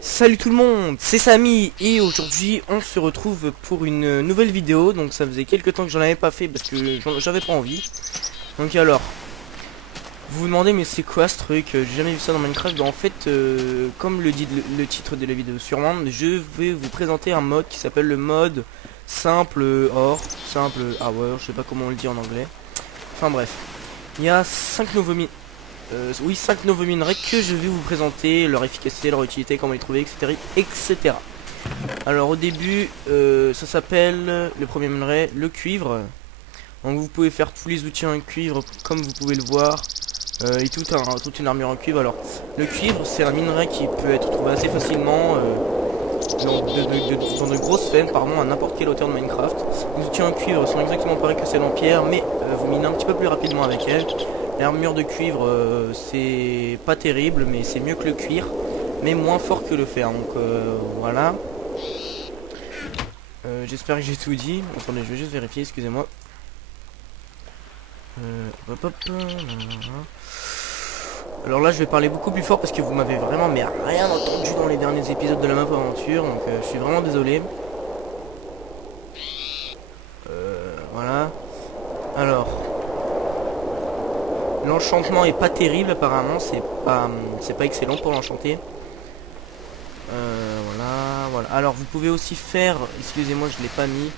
Salut tout le monde, c'est Samy et aujourd'hui on se retrouve pour une nouvelle vidéo. Donc ça faisait quelques temps que j'en avais pas fait parce que j'avais pas envie. Donc alors, vous vous demandez mais c'est quoi ce truc? J'ai jamais vu ça dans Minecraft. En fait, comme le dit le titre de la vidéo sûrement, je vais vous présenter un mode qui s'appelle le mode simple or, simple hour, je sais pas comment on le dit en anglais. Enfin bref, il y a 5 nouveaux oui, 5 nouveaux minerais que je vais vous présenter, leur efficacité, leur utilité, comment les trouver, etc. etc. Alors au début, ça s'appelle, le premier minerai, le cuivre. Donc vous pouvez faire tous les outils en cuivre comme vous pouvez le voir. Et toute une armure en cuivre. Alors le cuivre c'est un minerai qui peut être trouvé assez facilement dans de grosses fermes, pardon, à n'importe quelle hauteur de Minecraft. Les outils en cuivre sont exactement pareils que celles en pierre, mais vous minez un petit peu plus rapidement avec elles. L'armure de cuivre c'est pas terrible, mais c'est mieux que le cuir, mais moins fort que le fer. Donc voilà. J'espère que j'ai tout dit. Attendez, je vais juste vérifier, excusez-moi. Hop, hop, alors là je vais parler beaucoup plus fort parce que vous m'avez vraiment mais rien entendu dans les derniers épisodes de la map aventure, donc je suis vraiment désolé. Voilà. Alors l'enchantement est pas terrible apparemment, c'est pas excellent pour l'enchanter. Voilà. Alors vous pouvez aussi faire, excusez-moi je l'ai pas mis,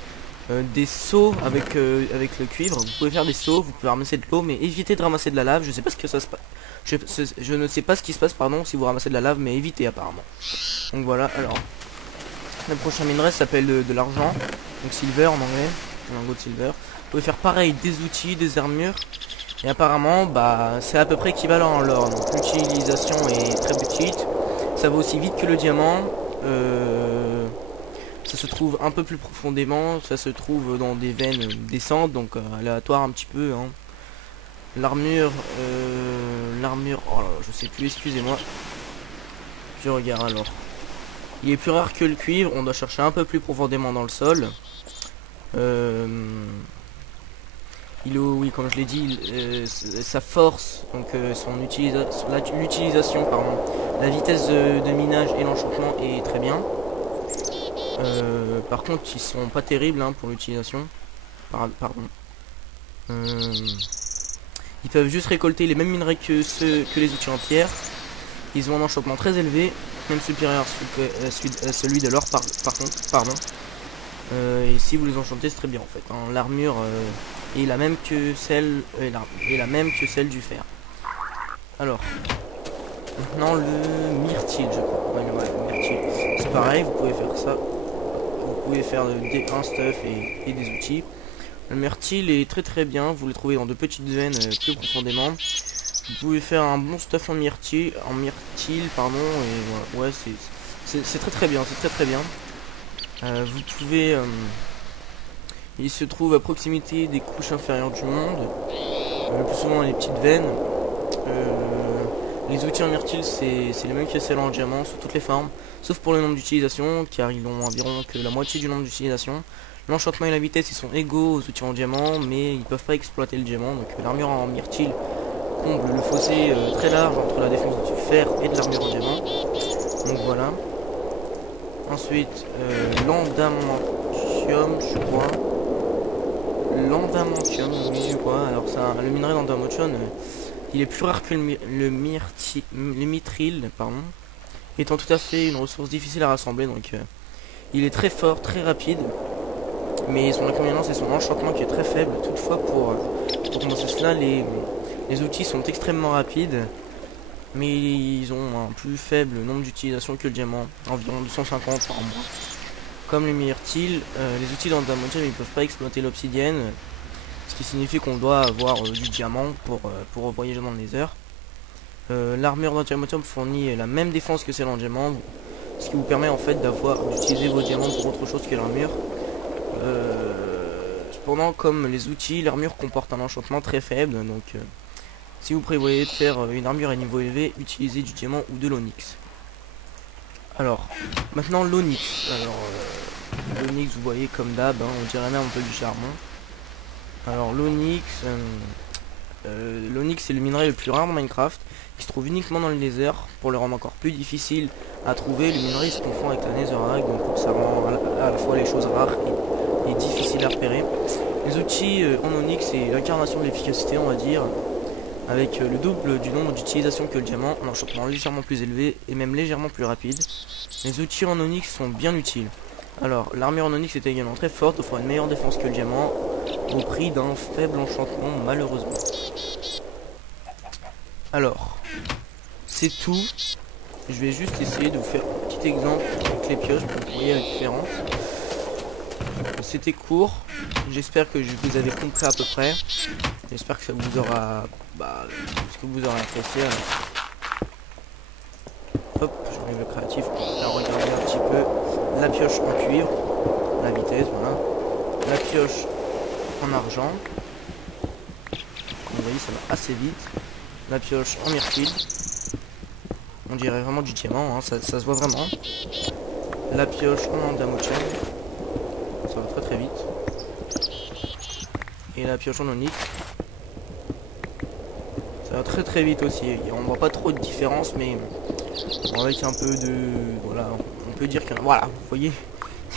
des seaux avec le cuivre. Vous pouvez faire des seaux, vous pouvez ramasser de l'eau, mais évitez de ramasser de la lave. Je sais pas ce que ça se passe. Je ne sais pas ce qui se passe, pardon, si vous ramassez de la lave, mais évitez apparemment. Donc voilà. Alors le prochain minerai s'appelle de l'argent, donc silver en anglais, un lingot de silver. Vous pouvez faire pareil, des outils, des armures. Et apparemment, bah, c'est à peu près équivalent en l'or. Donc l'utilisation est très petite. Ça va aussi vite que le diamant. Ça se trouve un peu plus profondément. Ça se trouve dans des veines descentes, donc aléatoire un petit peu. Hein. L'armure, oh là, je sais plus. Excusez-moi. Je regarde alors. Il est plus rare que le cuivre. On doit chercher un peu plus profondément dans le sol. Il est, oui, comme je l'ai dit, sa force, donc l'utilisation, pardon, la vitesse de minage et l'enchantement est très bien. Par contre, ils sont pas terribles hein, pour l'utilisation. Pardon. Ils peuvent juste récolter les mêmes minerais que les outils en pierre. Ils ont un enchantement très élevé, même supérieur à celui de l'or par contre. Pardon. Et si vous les enchantez, c'est très bien en fait. Hein. L'armure est la même que celle du fer. Alors, maintenant le myrtille, je crois. Ouais, le myrtille. C'est pareil, vous pouvez faire ça. Vous pouvez faire un stuff et des outils. Le myrtille est très bien. Vous le trouvez dans de petites veines plus profondément. Vous pouvez faire un bon stuff en myrtille, pardon. Et voilà. Ouais, c'est très bien. C'est très bien. Vous pouvez... il se trouve à proximité des couches inférieures du monde. Le plus souvent les petites veines. Les outils en myrtille c'est les mêmes que celles en diamant sous toutes les formes. Sauf pour le nombre d'utilisation car ils ont environ que la moitié du nombre d'utilisation. L'enchantement et la vitesse ils sont égaux aux outils en diamant mais ils peuvent pas exploiter le diamant. Donc l'armure en myrtille comble le fossé très large entre la défense du fer et de l'armure en diamant. Donc voilà. Ensuite, l'andamantium, je crois. L'andamantium, oui, je crois. Alors, ça, le minerai d'andamantium, il est plus rare que le mithril, pardon. Étant tout à fait une ressource difficile à rassembler, donc il est très fort, très rapide. Mais son inconvénient, c'est son enchantement qui est très faible. Toutefois, pour commencer cela, les outils sont extrêmement rapides. Mais ils ont un plus faible nombre d'utilisation que le diamant, environ 250 par mois. Comme le myrtille, les outils d'andamantium ils peuvent pas exploiter l'obsidienne, ce qui signifie qu'on doit avoir du diamant pour voyager dans le nether. L'armure d'andamantium fournit la même défense que celle en diamant, ce qui vous permet en fait d'utiliser vos diamants pour autre chose que l'armure. Cependant, comme les outils, l'armure comporte un enchantement très faible, donc si vous prévoyez de faire une armure à niveau élevé, utilisez du diamant ou de l'onyx. Alors, maintenant l'onyx. Alors, l'onyx, vous voyez comme d'hab, hein, on dirait même un peu du charbon. Alors l'onyx, l'onyx c'est le minerai le plus rare dans Minecraft. Il se trouve uniquement dans le nether. Pour le rendre encore plus difficile, à trouver. Le minerai se confond avec la netherrack, donc ça rend à la fois les choses rares et difficiles à repérer. Les outils en onyx, c'est l'incarnation de l'efficacité, on va dire, avec le double du nombre d'utilisations que le diamant, un enchantement légèrement plus élevé et même légèrement plus rapide. Les outils en onyx sont bien utiles. Alors, l'armure en onyx est également très forte, offrant une meilleure défense que le diamant, au prix d'un faible enchantement, malheureusement. Alors, c'est tout. Je vais juste essayer de vous faire un petit exemple avec les pioches pour que vous voyez la différence. C'était court, j'espère que je vous avais compris à peu près. J'espère que ça vous aura apprécié. Alors. Hop, je mets le créatif pour regarder un petit peu la pioche en cuivre, la vitesse, voilà. La pioche en argent. Comme vous voyez, ça va assez vite. La pioche en myrtille. On dirait vraiment du diamant, hein, ça se voit vraiment. La pioche en andamochen. Ça va très très vite. Et la pioche en onyx. Ça va très très vite aussi. On voit pas trop de différence, mais avec un peu de... Voilà, on peut dire que... Voilà, vous voyez,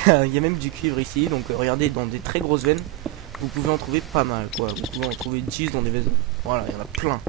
il y a même du cuivre ici. Donc regardez, dans des très grosses veines, vous pouvez en trouver pas mal, quoi. Vous pouvez en trouver 10 dans des vaisseaux. Voilà, il y en a plein.